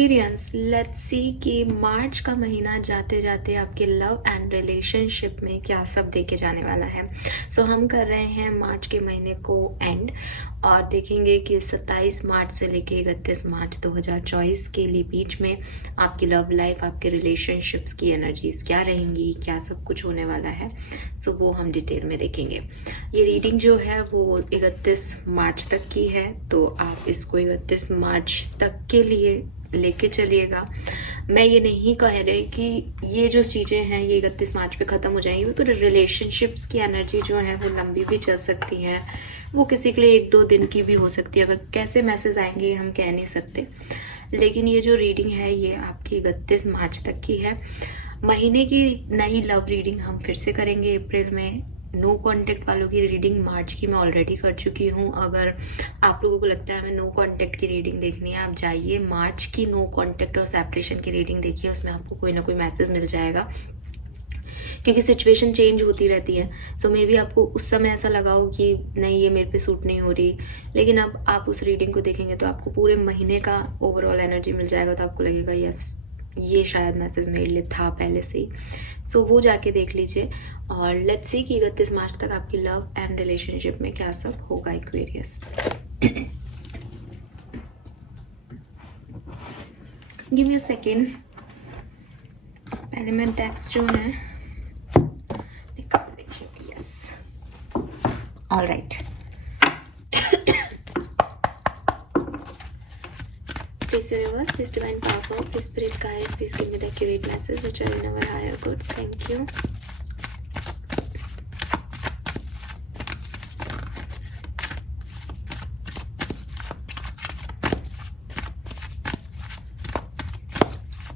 Aquarians, let's see कि मार्च का महीना जाते जाते आपके लव एंड रिलेशनशिप में क्या सब देके जाने वाला है। हम कर रहे हैं मार्च के महीने को एंड और देखेंगे कि 27 मार्च से लेके 31 मार्च 2024 के लिए बीच में आपकी लव लाइफ, आपके रिलेशनशिप्स की एनर्जीज क्या रहेंगी, क्या सब कुछ होने वाला है। वो हम डिटेल में देखेंगे। ये रीडिंग जो है वो 31 मार्च तक की है, तो आप इसको 31 मार्च तक के लिए लेके चलिएगा। मैं ये नहीं कह रही कि ये जो चीज़ें हैं ये 31 मार्च पे ख़त्म हो जाएंगी, तो रिलेशनशिप्स की एनर्जी जो है वो लंबी भी चल सकती हैं। वो किसी के लिए 1-2 दिन की भी हो सकती है। अगर कैसे मैसेज आएंगे हम कह नहीं सकते, लेकिन ये जो रीडिंग है ये आपकी 31 मार्च तक की है। महीने की नई लव रीडिंग हम फिर से करेंगे अप्रैल में। नो कांटेक्ट वालों की रीडिंग मार्च की मैं ऑलरेडी कर चुकी हूँ। अगर आप लोगों को लगता है हमें नो कांटेक्ट की रीडिंग देखनी है, आप जाइए मार्च की नो कांटेक्ट और सेपरेशन की रीडिंग देखिए, उसमें आपको कोई ना कोई मैसेज मिल जाएगा, क्योंकि सिचुएशन चेंज होती रहती है। मे बी आपको उस समय ऐसा लगा हो कि नहीं ये मेरे पे सूट नहीं हो रही, लेकिन अब आप उस रीडिंग को देखेंगे तो आपको पूरे महीने का ओवरऑल एनर्जी मिल जाएगा, तो आपको लगेगा यस ये शायद मैसेज मेरे लिए था पहले से ही। वो जाके देख लीजिए और लेट्स सी कि 31 मार्च तक आपकी लव एंड रिलेशनशिप में क्या सब होगा Aquarius. Give me a second, पहले मैं टेक्स्ट जो है निकाल लीजिए। Yes, all right. Please universe, please divine power, please spirit guides, please give me the accurate message which are in our higher goods. Thank you.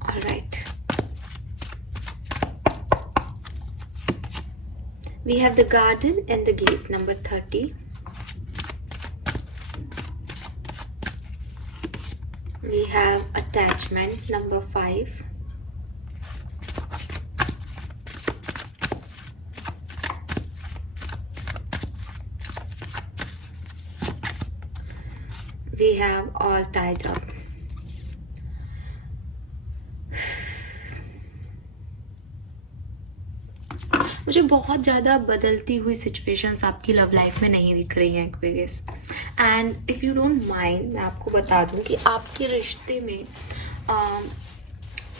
All right. We have the garden and the gate, number 30. We have attachment, number 5. We have all tied up. मुझे बहुत ज़्यादा बदलती हुई situations आपकी love life में नहीं दिख रही हैं Aquarius. And if you don't mind, मैं आपको बता दूं कि आपके रिश्ते में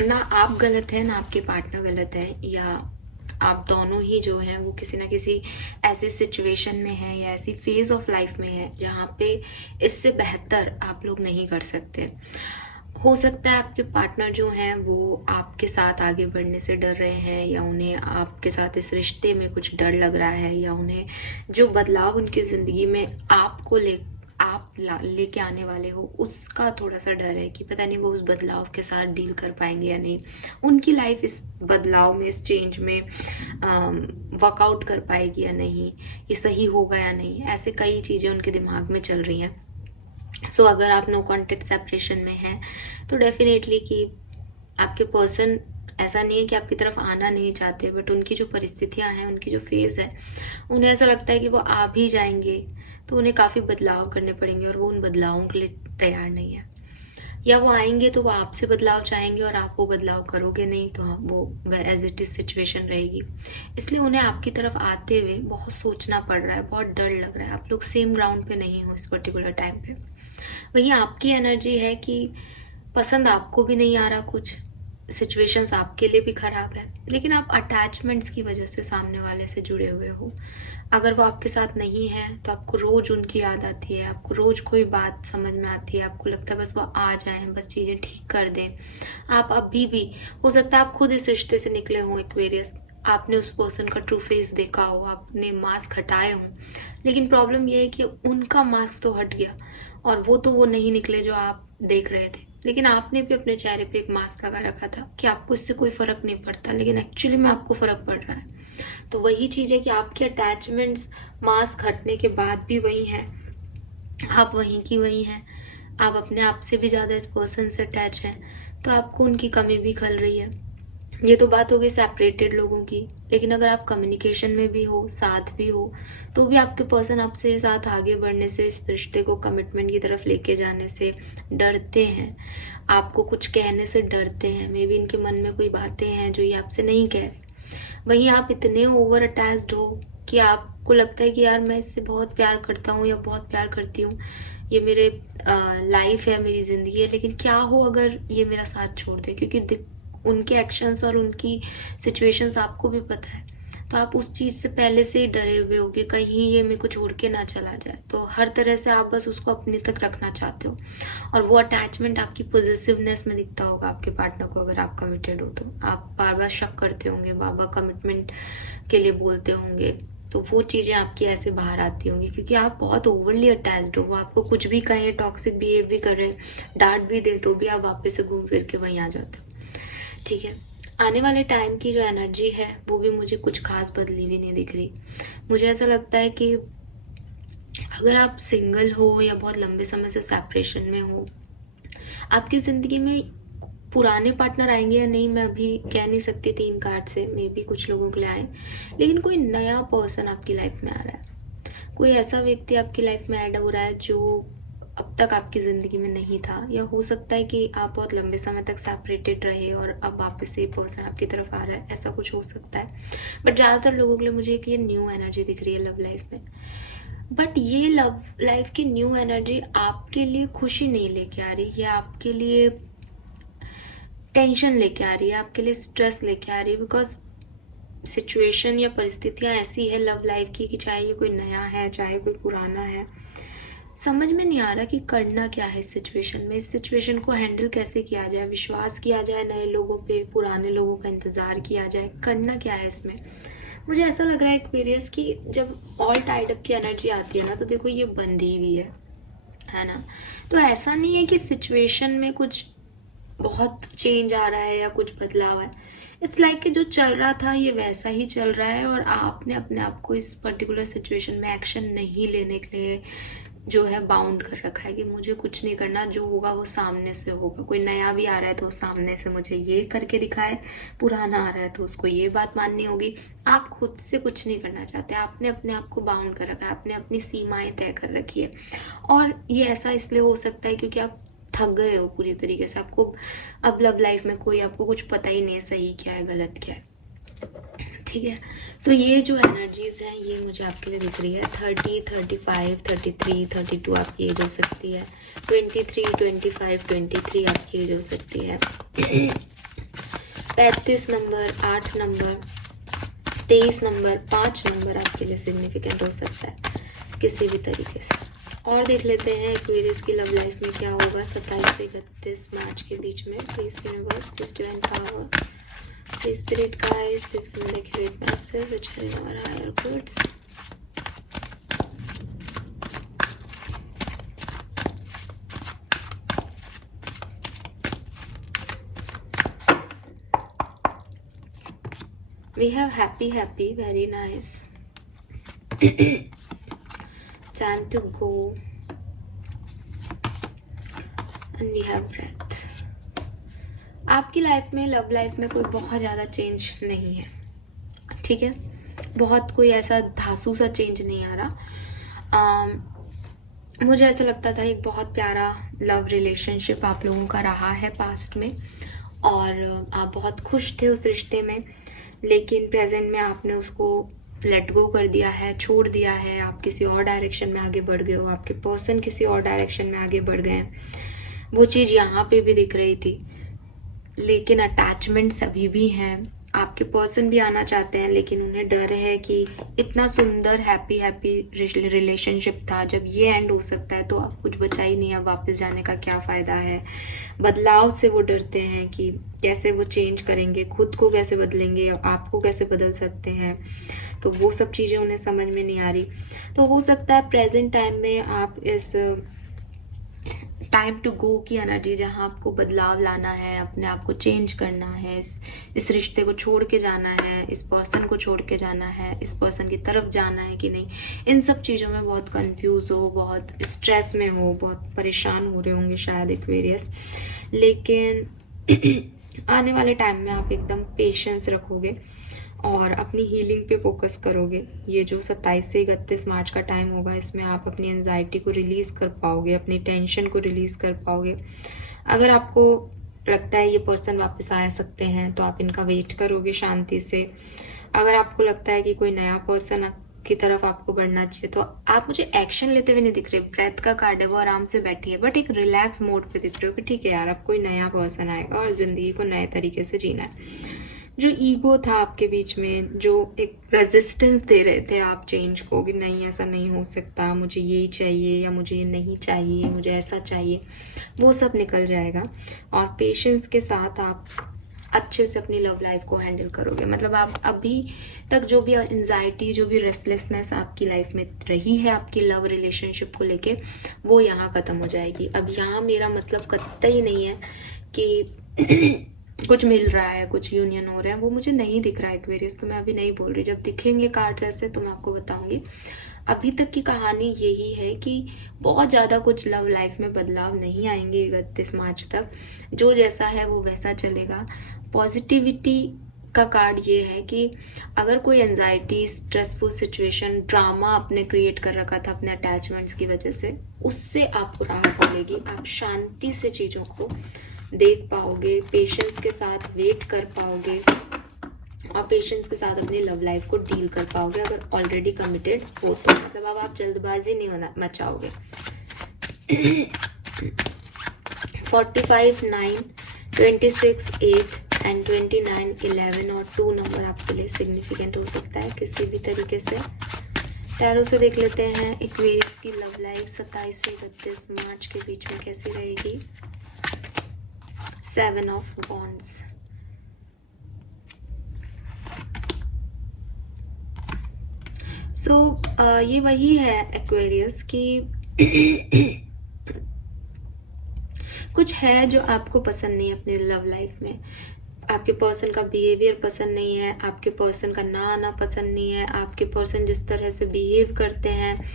ना आप गलत हैं ना आपके पार्टनर गलत है, या आप दोनों ही जो हैं वो किसी ना किसी ऐसी सिचुएशन में हैं या ऐसी फेज ऑफ लाइफ में है जहाँ पे इससे बेहतर आप लोग नहीं कर सकते। हो सकता है आपके पार्टनर जो हैं वो आपके साथ आगे बढ़ने से डर रहे हैं, या उन्हें आपके साथ इस रिश्ते में कुछ डर लग रहा है, या उन्हें जो बदलाव उनकी ज़िंदगी में आपको लेके आने वाले हो उसका थोड़ा सा डर है कि पता नहीं वो उस बदलाव के साथ डील कर पाएंगे या नहीं, उनकी लाइफ इस बदलाव में, इस चेंज में वर्कआउट कर पाएगी या नहीं, ये सही होगा या नहीं। ऐसे कई चीज़ें उनके दिमाग में चल रही हैं। अगर आप नो कॉन्टेक्ट सेपरेशन में हैं तो डेफिनेटली कि आपके पर्सन ऐसा नहीं है कि आपकी तरफ आना नहीं चाहते, बट उनकी जो परिस्थितियां हैं, उनकी जो फेज़ है, उन्हें ऐसा लगता है कि वो आ भी जाएंगे तो उन्हें काफ़ी बदलाव करने पड़ेंगे और वो उन बदलावों के लिए तैयार नहीं है, या वो आएंगे तो वो आपसे बदलाव चाहेंगे और आप वो बदलाव करोगे नहीं, तो वो एज इट इज़ सिचुएशन रहेगी। इसलिए उन्हें आपकी तरफ आते हुए बहुत सोचना पड़ रहा है, बहुत डर लग रहा है। आप लोग सेम ग्राउंड पे नहीं हो इस पर्टिकुलर टाइम पे। वहीं आपकी एनर्जी है कि पसंद आपको भी नहीं आ रहा, कुछ सिचुएशंस आपके लिए भी ख़राब है, लेकिन आप अटैचमेंट्स की वजह से सामने वाले से जुड़े हुए हो। अगर वो आपके साथ नहीं है तो आपको रोज़ उनकी याद आती है, आपको रोज़ कोई बात समझ में आती है, आपको लगता है बस वो आ जाएं, बस चीज़ें ठीक कर दें। आप अभी भी, हो सकता है आप खुद इस रिश्ते से निकले हों एक्वेरियस, आपने उस पर्सन का ट्रू फेस देखा हो, आपने मास्क हटाए हों, लेकिन प्रॉब्लम ये है कि उनका मास्क तो हट गया और वो नहीं निकले जो आप देख रहे थे, लेकिन आपने भी अपने चेहरे पे एक मास्क लगा रखा था कि आपको इससे कोई फ़र्क नहीं पड़ता, लेकिन एक्चुअली में आपको फ़र्क पड़ रहा है। तो वही चीज़ है कि आपके अटैचमेंट्स मास्क हटने के बाद भी वही हैं, आप वहीं की वही हैं, आप अपने आप से भी ज़्यादा इस पर्सन से अटैच हैं, तो आपको उनकी कमी भी खल रही है। ये तो बात हो गई सेपरेटेड लोगों की, लेकिन अगर आप कम्युनिकेशन में भी हो, साथ भी हो, तो भी आपके पर्सन आपसे साथ आगे बढ़ने से, इस रिश्ते को कमिटमेंट की तरफ लेके जाने से डरते हैं, आपको कुछ कहने से डरते हैं। मे बी इनके मन में कोई बातें हैं जो ये आपसे नहीं कह रहे। वहीं आप इतने ओवर अटैच्ड हो कि आपको लगता है कि यार मैं इससे बहुत प्यार करता हूँ या बहुत प्यार करती हूँ, ये मेरे लाइफ है, मेरी ज़िंदगी है, लेकिन क्या हो अगर ये मेरा साथ छोड़ दे, क्योंकि उनके एक्शंस और उनकी सिचुएशंस आपको भी पता है। तो आप उस चीज़ से पहले से ही डरे हुए हो कि कहीं ये मेरे को छोड़ के ना चला जाए। तो हर तरह से आप बस उसको अपने तक रखना चाहते हो, और वो अटैचमेंट आपकी पॉजिटिवनेस में दिखता होगा आपके पार्टनर को। अगर आप कमिटेड हो तो आप बार बार शक करते होंगे, बार बार कमिटमेंट के लिए बोलते होंगे, तो वो चीज़ें आपकी ऐसे बाहर आती होंगी क्योंकि आप बहुत ओवरली अटैच्ड हो। वो आपको कुछ भी कहें, टॉक्सिक बिहेव भी कर रहे हैं, डांट भी दे, तो भी आप वापस से घूम फिर के वहीं आ जाते हो। ठीक है, आने वाले टाइम की जो एनर्जी है वो भी मुझे कुछ खास बदली हुई नहीं दिख रही। मुझे ऐसा लगता है कि अगर आप सिंगल हो या बहुत लंबे समय से सेपरेशन में हो, आपकी ज़िंदगी में पुराने पार्टनर आएंगे या नहीं मैं अभी कह नहीं सकती 3 कार्ड से, मे बी कुछ लोगों के लिए आए, लेकिन कोई नया पर्सन आपकी लाइफ में आ रहा है। कोई ऐसा व्यक्ति आपकी लाइफ में ऐड हो रहा है जो अब तक आपकी ज़िंदगी में नहीं था, या हो सकता है कि आप बहुत लंबे समय तक सेपरेटेड रहे और अब वापस से पर्सन आपकी तरफ आ रहा है, ऐसा कुछ हो सकता है। बट ज़्यादातर लोगों के लिए मुझे एक ये न्यू एनर्जी दिख रही है लव लाइफ में। बट ये लव लाइफ की न्यू एनर्जी आपके लिए खुशी नहीं लेके आ रही, या आपके लिए टेंशन लेके आ रही है, आपके लिए स्ट्रेस लेके आ रही है, बिकॉज सिचुएशन या परिस्थितियाँ ऐसी है लव लाइफ की कि चाहे ये कोई नया है चाहे कोई पुराना है, समझ में नहीं आ रहा कि करना क्या है इस सिचुएशन में। इस सिचुएशन को हैंडल कैसे किया जाए, विश्वास किया जाए नए लोगों पे, पुराने लोगों का इंतज़ार किया जाए, करना क्या है इसमें। मुझे ऐसा लग रहा है एक्वेरियस की जब ऑल टाइड अप की एनर्जी आती है ना, तो देखो ये बंधी हुई है ना। तो ऐसा नहीं है कि सिचुएशन में कुछ बहुत चेंज आ रहा है या कुछ बदलाव है। इट्स लाइक कि जो चल रहा था ये वैसा ही चल रहा है, और आपने अपने आप को इस पर्टिकुलर सिचुएशन में एक्शन नहीं लेने के लिए जो है बाउंड कर रखा है कि मुझे कुछ नहीं करना, जो होगा वो सामने से होगा। कोई नया भी आ रहा है तो सामने से मुझे ये करके दिखाए, पुराना आ रहा है तो उसको ये बात माननी होगी। आप खुद से कुछ नहीं करना चाहते, आपने अपने आप को बाउंड कर रखा है, आपने अपनी सीमाएं तय कर रखी है। और ये ऐसा इसलिए हो सकता है क्योंकि आप थक गए हो पूरी तरीके से। आपको अब लव लाइफ में कोई आपको कुछ पता ही नहीं है सही क्या है गलत क्या है। ठीक है, सो ये जो एनर्जीज हैं ये मुझे आपके लिए दिख रही है। 30, 35, 33, 32 आपकी एज हो सकती है। 23, 25, 23 आपकी एज हो सकती है। 35 नंबर, 8 नंबर, 23 नंबर, 5 नंबर आपके लिए सिग्निफिकेंट हो सकता है किसी भी तरीके से। और देख लेते हैं एक्वेरियस की लव लाइफ में क्या होगा 27 से 31 मार्च के बीच में। Please universe, please divine power, please spirit guides, please give me the accurate message which are in our higher goods. We have happy, very nice. Time to go. And we have breath. आपकी life में, love life में कोई बहुत ज़्यादा change नहीं है, ठीक है। बहुत कोई ऐसा धांसू सा चेंज नहीं आ रहा। मुझे ऐसा लगता था एक बहुत प्यारा लव रिलेशनशिप आप लोगों का रहा है पास्ट में, और आप बहुत खुश थे उस रिश्ते में, लेकिन प्रेजेंट में आपने उसको लेट गो कर दिया है, छोड़ दिया है। आप किसी और डायरेक्शन में आगे बढ़ गए हो, आपके पर्सन किसी और डायरेक्शन में आगे बढ़ गए हैं। वो चीज़ यहाँ पे भी दिख रही थी, लेकिन अटैचमेंट्स अभी भी हैं। आपके पर्सन भी आना चाहते हैं, लेकिन उन्हें डर है कि इतना सुंदर हैप्पी रिलेशनशिप था, जब ये एंड हो सकता है तो अब कुछ बचा ही नहीं, अब वापस जाने का क्या फ़ायदा है। बदलाव से वो डरते हैं कि कैसे वो चेंज करेंगे, खुद को कैसे बदलेंगे, आपको कैसे बदल सकते हैं। तो वो सब चीज़ें उन्हें समझ में नहीं आ रही। तो हो सकता है प्रेजेंट टाइम में आप इस टाइम टू गो की एनर्जी, जहाँ आपको बदलाव लाना है, अपने आप को चेंज करना है, इस रिश्ते को छोड़ के जाना है, इस पर्सन को छोड़ के जाना है, इस पर्सन की तरफ जाना है कि नहीं, इन सब चीज़ों में बहुत कंफ्यूज हो, बहुत स्ट्रेस में हो, बहुत परेशान हो रहे होंगे शायद एक्वेरियस। लेकिन आने वाले टाइम में आप एकदम पेशेंस रखोगे और अपनी हीलिंग पे फोकस करोगे। ये जो 27 से 31 मार्च का टाइम होगा, इसमें आप अपनी एंजाइटी को रिलीज़ कर पाओगे, अपनी टेंशन को रिलीज़ कर पाओगे। अगर आपको लगता है ये पर्सन वापस आ सकते हैं, तो आप इनका वेट करोगे शांति से। अगर आपको लगता है कि कोई नया पर्सन की तरफ आपको बढ़ना चाहिए, तो आप मुझे एक्शन लेते हुए नहीं दिख रहे। ब्रेथ का कार्ड है, वो आराम से बैठी है, बट एक रिलैक्स मोड पे दिख रहे हो कि ठीक है यार, अब कोई नया पर्सन आएगा और ज़िंदगी को नए तरीके से जीना है। जो ईगो था आपके बीच में, जो एक रेजिस्टेंस दे रहे थे आप चेंज को, कि नहीं ऐसा नहीं हो सकता, मुझे यही चाहिए या मुझे ये नहीं चाहिए, मुझे ऐसा चाहिए, वो सब निकल जाएगा। और पेशेंस के साथ आप अच्छे से अपनी लव लाइफ को हैंडल करोगे। मतलब आप अभी तक जो भी एंजाइटी, जो भी रेस्टलेसनेस आपकी लाइफ में रही है आपकी लव रिलेशनशिप को लेके, वो यहाँ ख़त्म हो जाएगी। अब यहाँ मेरा मतलब कतई नहीं है कि कुछ मिल रहा है, कुछ यूनियन हो रहा है, वो मुझे नहीं दिख रहा है एक्वेरियस, तो मैं अभी नहीं बोल रही। जब दिखेंगे कार्ड्स ऐसे तो मैं आपको बताऊंगी। अभी तक की कहानी यही है कि बहुत ज़्यादा कुछ लव लाइफ में बदलाव नहीं आएंगे 31 मार्च तक। जो जैसा है वो वैसा चलेगा। पॉजिटिविटी का कार्ड ये है कि अगर कोई एंजाइटी, स्ट्रेसफुल सिचुएशन, ड्रामा आपने क्रिएट कर रखा था अपने अटैचमेंट्स की वजह से, उससे आपको राहत मिलेगी। आप शांति से चीज़ों को देख पाओगे, पेशेंस के साथ वेट कर पाओगे और पेशेंस के साथ अपनी लव लाइफ को डील कर पाओगे। अगर ऑलरेडी कमिटेड हो तो, मतलब अब आप जल्दबाजी नहीं मचाओगे। 45, 9, 26, 8 एंड 29, 11 और 2 नंबर आपके लिए सिग्निफिकेंट हो सकता है किसी भी तरीके से। टैरो से देख लेते हैं एक्वेरियस की लव लाइफ 27 से 31 मार्च के बीच में कैसी रहेगी। 7 ऑफ वॉन्ड्स। सो ये वही है एक्वेरियस की कुछ है जो आपको पसंद नहीं है अपनी लव लाइफ में। आपके पर्सन का बिहेवियर पसंद नहीं है, आपके पर्सन का ना आना पसंद नहीं है, आपके पर्सन जिस तरह से बिहेव करते हैं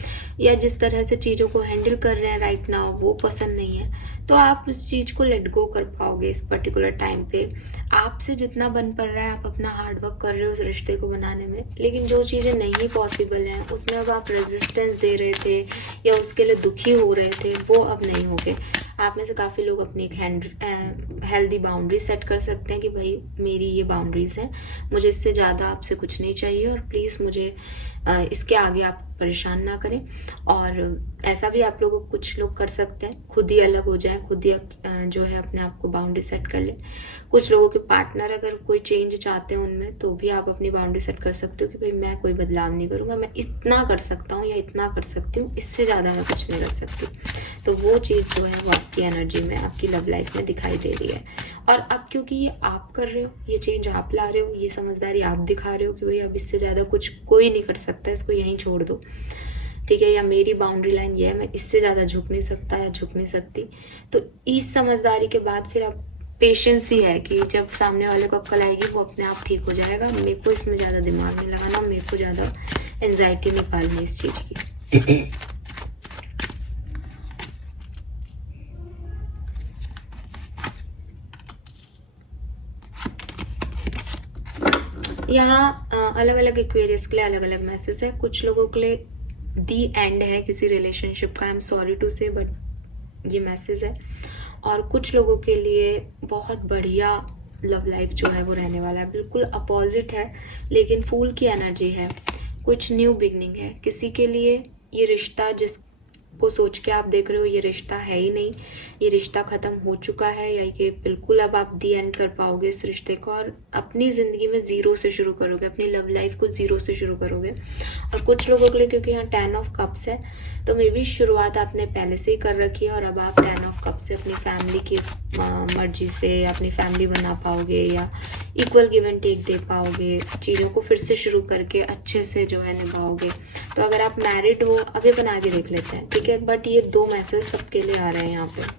या जिस तरह से चीज़ों को हैंडल कर रहे हैं राइट नाउ, वो पसंद नहीं है। तो आप उस चीज़ को लेट गो कर पाओगे इस पर्टिकुलर टाइम पे। आपसे जितना बन पड़ रहा है, आप अपना हार्डवर्क कर रहे हो उस रिश्ते को बनाने में, लेकिन जो चीज़ें नहीं पॉसिबल हैं उसमें अब आप रेजिस्टेंस दे रहे थे या उसके लिए दुखी हो रहे थे, वो अब नहीं होगे। आप में से काफ़ी लोग अपनी एक हेल्दी बाउंड्री सेट कर सकते हैं कि भाई मेरी ये बाउंड्रीज हैं, मुझे इससे ज़्यादा आपसे कुछ नहीं चाहिए और प्लीज़ मुझे इसके आगे आप परेशान ना करें। और ऐसा भी आप लोग कुछ लोग कर सकते हैं, खुद ही अलग हो जाए, खुद ही जो है अपने आप को बाउंड्री सेट कर ले। कुछ लोगों के पार्टनर अगर कोई चेंज चाहते हैं उनमें, तो भी आप अपनी बाउंड्री सेट कर सकते हो कि भाई मैं कोई बदलाव नहीं करूँगा, मैं इतना कर सकता हूँ या इतना कर सकती हूँ, इससे ज़्यादा मैं कुछ नहीं कर सकती। तो वो चीज़ जो है वो आपकी एनर्जी में, आपकी लव लाइफ में दिखाई दे रही है। और अब क्योंकि ये आप कर रहे हो, ये चेंज आप ला रहे हो, ये समझदारी आप दिखा रहे हो कि भाई अब इससे ज़्यादा कुछ कोई नहीं कर सकता, इसको यहीं छोड़ दो, ठीक है, या मेरी बाउंड्री लाइन ये है, मैं इससे ज़्यादा झुक नहीं सकता या झुक नहीं सकती। तो इस समझदारी के बाद फिर अब पेशेंस ही है कि जब सामने वाले को अक्ल आएगी वो अपने आप ठीक हो जाएगा। मेरे को इसमें ज़्यादा दिमाग नहीं लगाना, मेरे को ज़्यादा एंजाइटी नहीं पालनी इस चीज़ की। यहाँ अलग अलग एक्वेरियस के लिए अलग अलग मैसेज है। कुछ लोगों के लिए दी एंड है किसी रिलेशनशिप का, आई एम सॉरी टू से, बट ये मैसेज है। और कुछ लोगों के लिए बहुत बढ़िया लव लाइफ जो है वो रहने वाला है, बिल्कुल अपोजिट है, लेकिन फूल की एनर्जी है, कुछ न्यू बिगनिंग है। किसी के लिए ये रिश्ता जिसको सोच के आप देख रहे हो, ये रिश्ता है ही नहीं, ये रिश्ता ख़त्म हो चुका है, या ये बिल्कुल अब आप दी एंड कर पाओगे इस रिश्ते को और अपनी ज़िंदगी में ज़ीरो से शुरू करोगे, अपनी लव लाइफ को ज़ीरो से शुरू करोगे। और कुछ लोगों के लिए क्योंकि यहाँ 10 ऑफ कप्स है, तो मे बी शुरुआत आपने पहले से ही कर रखी है और अब आप 10 ऑफ कप से अपनी फैमिली की मर्जी से अपनी फैमिली बना पाओगे या इक्वल गिव एंड टेक दे पाओगे, चीज़ों को फिर से शुरू करके अच्छे से जो है निभाओगे। तो अगर आप मैरिड हो, अभी बना के देख लेते हैं, ठीक है, बट ये 2 मैसेज सबके लिए आ रहे हैं यहाँ पे।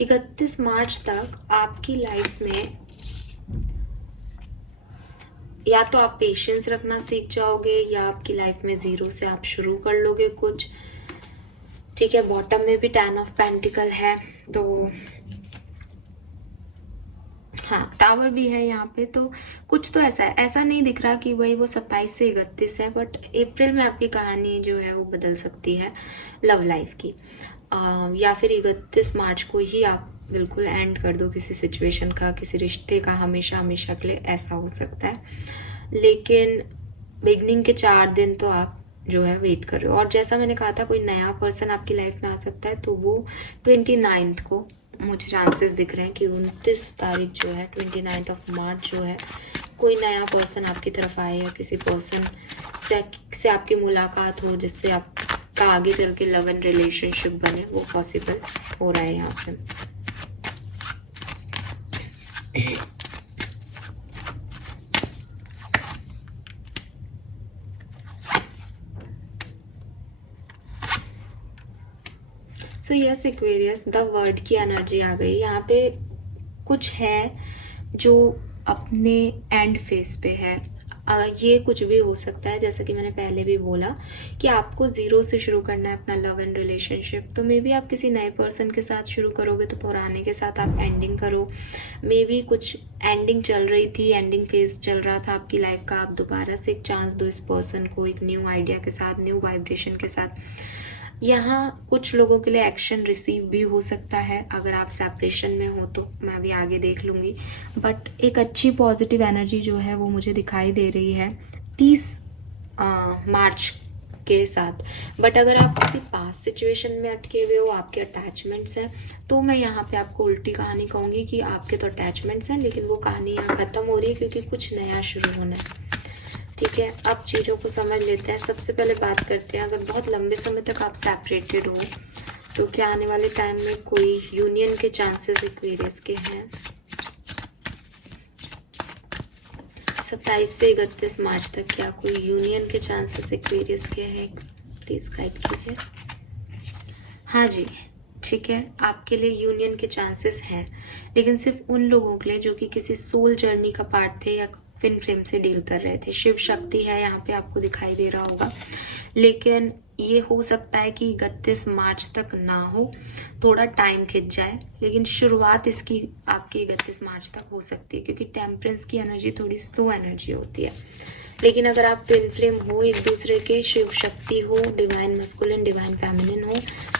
31 मार्च तक आपकी लाइफ में या तो आप पेशेंस रखना सीख जाओगे या आपकी लाइफ में जीरो से आप शुरू कर लोगे कुछ। ठीक है, बॉटम में भी 10 ऑफ पेंटिकल है, तो हाँ टावर भी है यहाँ पे। तो कुछ तो ऐसा है, ऐसा नहीं दिख रहा कि वही वो 27 से 31 है, बट अप्रैल में आपकी कहानी जो है वो बदल सकती है लव लाइफ की। या फिर 31 मार्च को ही आप बिल्कुल एंड कर दो किसी सिचुएशन का, किसी रिश्ते का, हमेशा हमेशा के लिए, ऐसा हो सकता है। लेकिन बिगनिंग के 4 दिन तो आप जो है वेट कर रहे हो। और जैसा मैंने कहा था, कोई नया पर्सन आपकी लाइफ में आ सकता है, तो वो 29 को मुझे चांसेस दिख रहे हैं कि 29 तारीख जो है, 29 ऑफ मार्च जो है, कोई नया पर्सन आपकी तरफ आए या किसी पर्सन से आपकी मुलाकात हो जिससे आपका आगे चल के लव एंड रिलेशनशिप बने, वो पॉसिबल हो रहा है यहाँ पे। So yes Aquarius, the word की एनर्जी आ गई यहाँ पे। कुछ है जो अपने एंड फेस पे है। ये कुछ भी हो सकता है, जैसा कि मैंने पहले भी बोला कि आपको ज़ीरो से शुरू करना है अपना लव एंड रिलेशनशिप। तो मे बी आप किसी नए पर्सन के साथ शुरू करोगे तो पुराने के साथ आप एंडिंग करो। मे बी कुछ एंडिंग चल रही थी, एंडिंग फेज चल रहा था आपकी लाइफ का, आप दोबारा से एक चांस दो इस पर्सन को, एक न्यू आइडिया के साथ, न्यू वाइब्रेशन के साथ। यहाँ कुछ लोगों के लिए एक्शन रिसीव भी हो सकता है। अगर आप सेपरेशन में हो तो मैं अभी आगे देख लूँगी, बट एक अच्छी पॉजिटिव एनर्जी जो है वो मुझे दिखाई दे रही है 30 मार्च के साथ। बट अगर आप किसी पास्ट सिचुएशन में अटके हुए हो, आपके अटैचमेंट्स हैं, तो मैं यहाँ पे आपको उल्टी कहानी कहूँगी कि आपके तो अटैचमेंट्स हैं, लेकिन वो कहानी यहाँ ख़त्म हो रही है क्योंकि कुछ नया शुरू होना है। ठीक है, अब चीज़ों को समझ लेते हैं। सबसे पहले बात करते हैं, अगर बहुत लंबे समय तक आप सेपरेटेड हो तो क्या आने वाले टाइम में कोई यूनियन के चांसेस एक्वेरियस के हैं। 27 से 31 मार्च तक क्या कोई यूनियन के चांसेस एक्वेरियस के हैं? प्लीज गाइड कीजिए। हाँ जी, ठीक है, आपके लिए यूनियन के चांसेस हैं, लेकिन सिर्फ उन लोगों के लिए जो कि किसी सोल जर्नी का पार्ट थे या ट्विन फ्लेम से डील कर रहे थे। शिव शक्ति है यहाँ पे, आपको दिखाई दे रहा होगा। लेकिन ये हो सकता है कि 31 मार्च तक ना हो, थोड़ा टाइम खिंच जाए, लेकिन शुरुआत इसकी आपकी 31 मार्च तक हो सकती है, क्योंकि टेम्परेंस की एनर्जी थोड़ी स्लो एनर्जी होती है। लेकिन अगर आप ट्विन फ्लेम हो, एक दूसरे के, शिव शक्ति हो, डिवाइन मस्कुलिन डिवाइन फेमिनिन हो,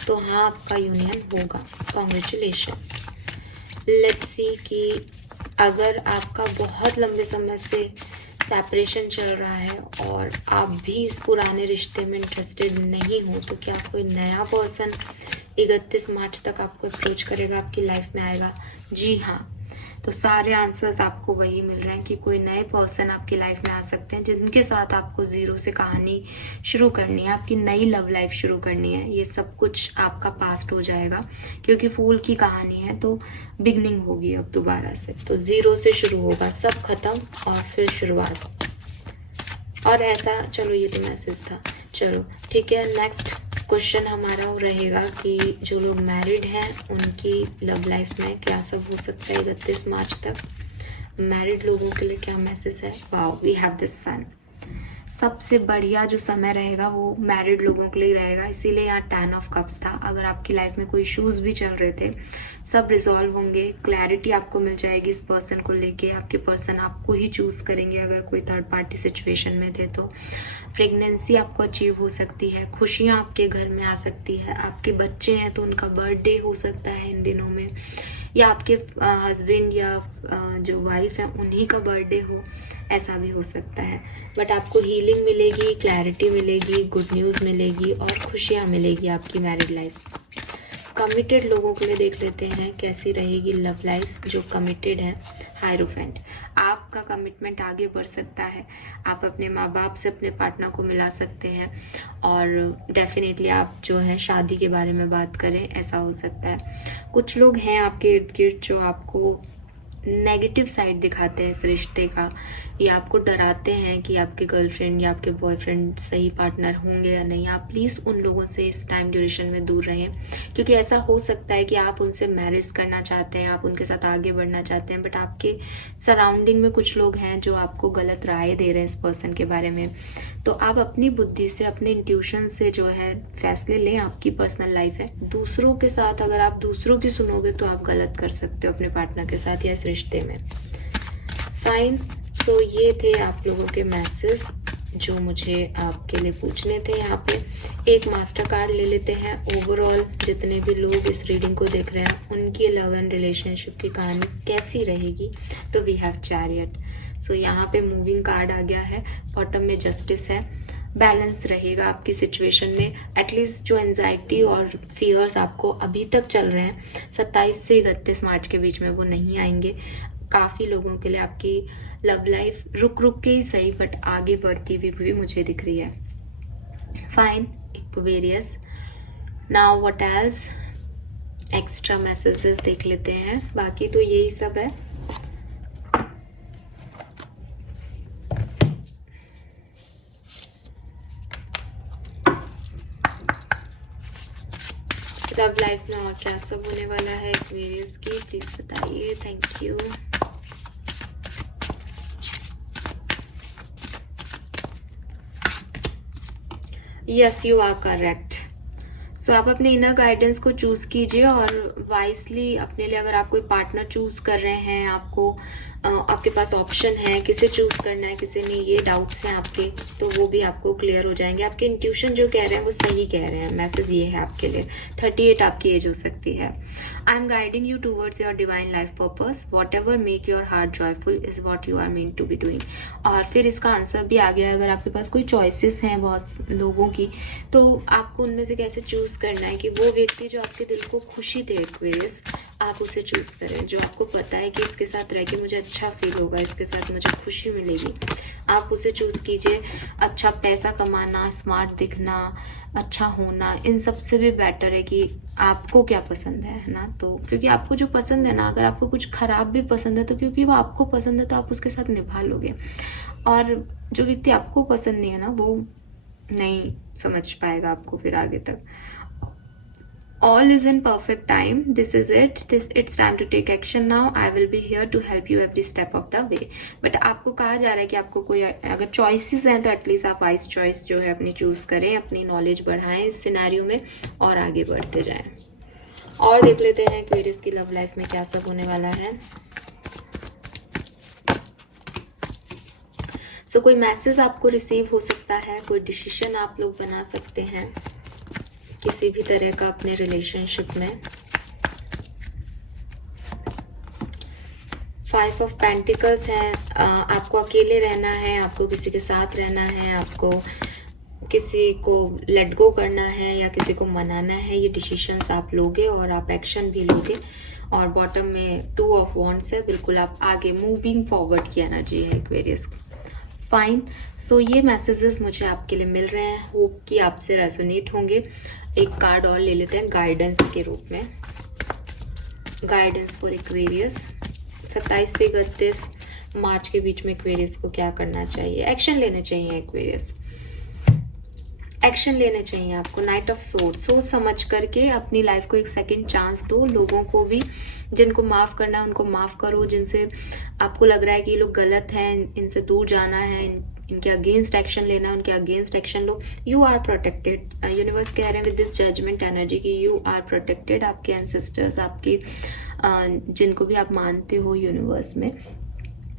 तो हाँ आपका यूनियन होगा। कॉन्ग्रेचुलेशंस। लेट्स सी कि अगर आपका बहुत लंबे समय से सेपरेशन चल रहा है और आप भी इस पुराने रिश्ते में इंटरेस्टेड नहीं हो, तो क्या कोई नया पर्सन 31 मार्च तक आपको अप्रोच करेगा, आपकी लाइफ में आएगा? जी हाँ, तो सारे आंसर्स आपको वही मिल रहे हैं कि कोई नए पर्सन आपकी लाइफ में आ सकते हैं जिनके साथ आपको ज़ीरो से कहानी शुरू करनी है, आपकी नई लव लाइफ शुरू करनी है। ये सब कुछ आपका पास्ट हो जाएगा, क्योंकि फूल की कहानी है, तो बिगनिंग होगी अब दोबारा से, तो ज़ीरो से शुरू होगा, सब खत्म और फिर शुरुआत। और ऐसा, चलो ये तो मैसेज था, चलो ठीक है। नेक्स्ट क्वेश्चन हमारा रहेगा कि जो लोग मैरिड हैं उनकी लव लाइफ में क्या सब हो सकता है 31 मार्च तक। मैरिड लोगों के लिए क्या मैसेज है? वाओ, वी हैव दिस सन। सबसे बढ़िया जो समय रहेगा वो मैरिड लोगों के लिए रहेगा, इसीलिए यहाँ 10 ऑफ कप्स था। अगर आपकी लाइफ में कोई इश्यूज़ भी चल रहे थे, सब रिजॉल्व होंगे, क्लैरिटी आपको मिल जाएगी इस पर्सन को लेके, आपके पर्सन आपको ही चूज़ करेंगे अगर कोई थर्ड पार्टी सिचुएशन में थे तो। प्रेगनेंसी आपको अचीव हो सकती है, खुशियाँ आपके घर में आ सकती है, आपके बच्चे हैं तो उनका बर्थडे हो सकता है इन दिनों में, या आपके हस्बैंड या जो वाइफ है उन्हीं का बर्थडे हो, ऐसा भी हो सकता है। बट आपको हीलिंग मिलेगी, क्लैरिटी मिलेगी, गुड न्यूज़ मिलेगी और खुशियाँ मिलेगी आपकी मैरिड लाइफ। कमिटेड लोगों के लिए देख लेते हैं कैसी रहेगी लव लाइफ जो कमिटेड है। हायरोफेंट, आपका कमिटमेंट आगे बढ़ सकता है, आप अपने माँ बाप से अपने पार्टनर को मिला सकते हैं, और डेफिनेटली आप जो है शादी के बारे में बात करें, ऐसा हो सकता है। कुछ लोग हैं आपके इर्द गिर्द जो आपको नेगेटिव साइड दिखाते हैं इस रिश्ते का, या आपको डराते हैं कि आपके गर्लफ्रेंड या आपके बॉयफ्रेंड सही पार्टनर होंगे या नहीं, आप प्लीज़ उन लोगों से इस टाइम ड्यूरेशन में दूर रहें। क्योंकि ऐसा हो सकता है कि आप उनसे मैरिज करना चाहते हैं, आप उनके साथ आगे बढ़ना चाहते हैं, बट आपके सराउंडिंग में कुछ लोग हैं जो आपको गलत राय दे रहे हैं इस पर्सन के बारे में। तो आप अपनी बुद्धि से, अपने इंट्यूशन से जो है फैसले लें, आपकी पर्सनल लाइफ है। दूसरों के साथ अगर आप दूसरों की सुनोगे तो आप गलत कर सकते हो अपने पार्टनर के साथ या इस रिश्ते में। फाइन, सो ये थे आप लोगों के मैसेज जो मुझे आपके लिए पूछने थे। यहाँ पे एक मास्टर कार्ड ले लेते हैं। ओवरऑल जितने भी लोग इस रीडिंग को देख रहे हैं उनकी लव एंड रिलेशनशिप की कहानी कैसी रहेगी, तो वी हैव चैरियट। सो यहाँ पे मूविंग कार्ड आ गया है, बॉटम में जस्टिस है। बैलेंस रहेगा आपकी सिचुएशन में, एटलीस्ट जो एंजाइटी और फियर्स आपको अभी तक चल रहे हैं 27 से 31 मार्च के बीच में, वो नहीं आएंगे। काफ़ी लोगों के लिए आपकी लव लाइफ रुक रुक के ही सही बट आगे बढ़ती हुई भी मुझे दिख रही है। Fine, Aquarius. Now what else, extra messages देख लेते हैं, बाकी तो यही सब है। लव लाइफ में और क्या सब होने वाला है एक्वेरियस की, प्लीज बताइए। Thank you. Yes, you are correct. So आप अपने इनर गाइडेंस को चूज कीजिए और वाइसली अपने लिए, अगर आप कोई पार्टनर चूज कर रहे हैं, आपके पास ऑप्शन है किसे चूज करना है किसे नहीं, ये डाउट्स हैं आपके, तो वो भी आपको क्लियर हो जाएंगे। आपके इंट्यूशन जो कह रहे हैं वो सही कह रहे हैं। मैसेज ये है आपके लिए। 38 आपकी एज हो सकती है। I am guiding you towards your divine life purpose, whatever make your heart joyful is what you are meant to be doing. और फिर इसका आंसर भी आ गया। अगर आपके पास कोई चॉइसेस हैं बहुत लोगों की, तो आपको उनमें से कैसे चूज करना है कि वो व्यक्ति जो आपके दिल को खुशी दे एक्वेरियस, आप उसे चूज करें। जो आपको पता है कि इसके साथ रह के मुझे अच्छा फील होगा, इसके साथ मुझे खुशी मिलेगी, आप उसे चूज कीजिए। अच्छा पैसा कमाना, स्मार्ट दिखना, अच्छा होना, इन सब से भी बेटर है कि आपको क्या पसंद है ना। तो क्योंकि आपको जो पसंद है ना, अगर आपको कुछ खराब भी पसंद है तो क्योंकि वो आपको पसंद है तो आप उसके साथ निभा लोगे। और जो व्यक्ति आपको पसंद नहीं है ना, वो नहीं समझ पाएगा आपको फिर आगे तक। All is in perfect time. This is it. It's time to take action now. I will be here to help you every step of the way. But आपको कहा जा रहा है कि आपको कोई अगर चॉइसेस हैं तो एटलीस्ट आप वाइज चॉइस जो है अपनी चूज करें, अपनी नॉलेज बढ़ाएं इस सिनेरियो में और आगे बढ़ते जाएं। और देख लेते हैं एक्वेरियस की लव लाइफ में क्या सब होने वाला है। सो कोई मैसेज आपको रिसीव हो सकता है, कोई डिसीजन आप लोग बना सकते हैं किसी भी तरह का अपने रिलेशनशिप में। 5 ऑफ पेंटिकल्स है। आपको अकेले रहना है, आपको किसी के साथ रहना है, आपको किसी को लेट गो करना है या किसी को मनाना है, ये डिसीजंस आप लोगे और आप एक्शन भी लोगे। और बॉटम में 2 ऑफ वॉन्ड्स है, बिल्कुल आप आगे मूविंग फॉरवर्ड की एनर्जी है एक्वेरियस। फाइन, सो ये मैसेजेस मुझे आपके लिए मिल रहे हैं, होप कि आपसे रेजोनेट होंगे। एक कार्ड और ले लेते हैं गाइडेंस के रूप में। गाइडेंस फॉर एक्वेरियस 27 से 31 मार्च के बीच में एक्वेरियस को क्या करना चाहिए। एक्शन लेने चाहिए एक्वेरियस, एक्शन लेने चाहिए आपको। नाइट ऑफ सोर्ड, सोच समझ करके अपनी लाइफ को एक सेकंड चांस दो। लोगों को भी जिनको माफ़ करना है उनको माफ़ करो, जिनसे आपको लग रहा है कि ये लोग गलत हैं, इनसे दूर जाना है, इनके अगेंस्ट एक्शन लेना है, उनके अगेंस्ट एक्शन लो। You are protected. यूनिवर्स कह रहे हैं विद दिस जजमेंट एनर्जी कि यू आर प्रोटेक्टेड। आपके एंसेस्टर्स, आपके जिनको भी आप मानते हो यूनिवर्स में,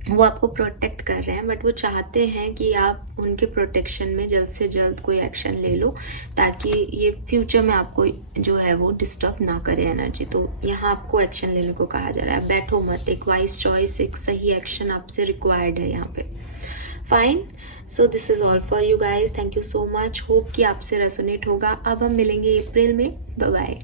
वो आपको प्रोटेक्ट कर रहे हैं, बट वो चाहते हैं कि आप उनके प्रोटेक्शन में जल्द से जल्द कोई एक्शन ले लो ताकि ये फ्यूचर में आपको जो है वो डिस्टर्ब ना करे एनर्जी। तो यहाँ आपको एक्शन लेने को कहा जा रहा है। बैठो मत, एक वाइज चॉइस, एक सही एक्शन आपसे रिक्वायर्ड है यहाँ पे। Fine, so this is all for you guys. Thank you so much. Hope कि आपसे रेजोनेट होगा। अब हम मिलेंगे अप्रैल में। Bye bye.